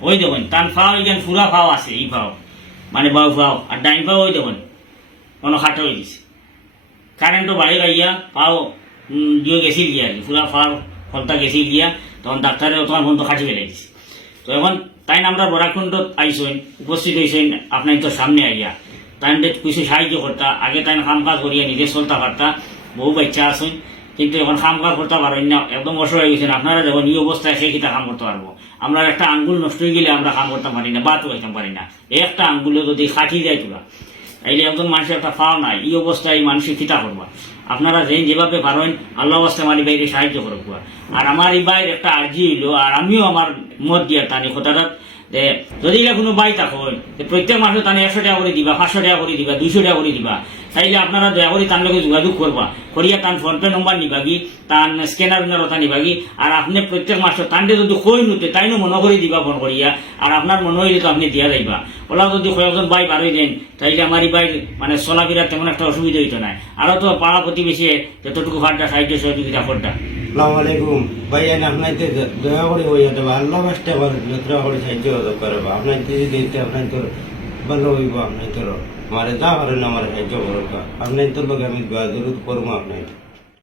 ওই দেখুন তান ফাও এখান পুরা ফাও আছে এই ফাও মানে বাউ ফাও আর ডাইন ফাও ওই দেখুন কোনো খাটো হয়ে গেছে কারেন্টও বাড়ি গাইয়া পাও দিয়ে গেছিল গিয়া আর কি পুরা ফাও ফলটা গেছিল গিয়া তখন ডাক্তারে তখন ফোন তো খাটি ফেলে গেছে তো এখন তাই আমরা বরাকুণ্ড আইসেন উপস্থিত হয়েছেন আপনার তো সামনে আইয়া তাই কিছু সাহায্য করতা আগে তাই কাম কাজ করিয়া নিজে চলতে পারতা বহু বাচ্চা আছেন কিন্তু এখন কাম কাজ করতে পারেন না একদম অসহায় গেছেন আপনারা যখন এই অবস্থায় সেই কিতা কাম করতে পারবো আমরা একটা আঙ্গুল নষ্ট হয়ে গেলে আমরা কাম করতে পারি না বাতও খাইতে পারি না একটা আঙ্গুলে যদি খাটি যায় তোরা তাইলে একজন মানুষের একটা ফাও নাই এই অবস্থায় মানুষের কিতা করবা আপনারা যেভাবে পারেন আল্লাহ অবস্থায় আমার বাইরে সাহায্য করবো আর আমার এই বাইরে একটা আর্জি হইলো আর আমিও আমার মত দিয়া টানি কথাটা যে যদি কোনো বাই থাকো প্রত্যেক মাসে তানে 100 টাকা করে দিবা 500 টাকা করে দিবা 200 টাকা করে দিবা তাইলে আপনারা দয়া করে তার লগে যোগাযোগ করবা করিয়া তার ফোনপে নম্বর নিবা কি তার স্ক্যানার ওটা নিবা কি আর আপনি প্রত্যেক মাসে তান্ডে যদি কই নুতে তাইনো মনে করে দিবা ফোন করিয়া আর আপনার মনে হইলে তো আপনি দিয়া যাইবা ওলা যদি কয়েকজন বাই বার হয়ে দেন তাইলে আমার এই বাই মানে চলাফেরা তেমন একটা অসুবিধা হইতো না আরো তো পাড়া প্রতিবেশী যতটুকু ফাটটা সাহায্য সহযোগিতা করটা আসসালামু আলাইকুম ভাই আপনাকে দয়া করে হইয়া দেবা আল্লাহ বাসটা আমার যতটা করে সাহায্য করবো আপনার দিদি দিতে আপনার তোর ভালো হইব আপনার তোর আমার যা করেন আমার সাহায্য করবা আপনার তোর লগে আমি দোয়া জরুর করবো আপনার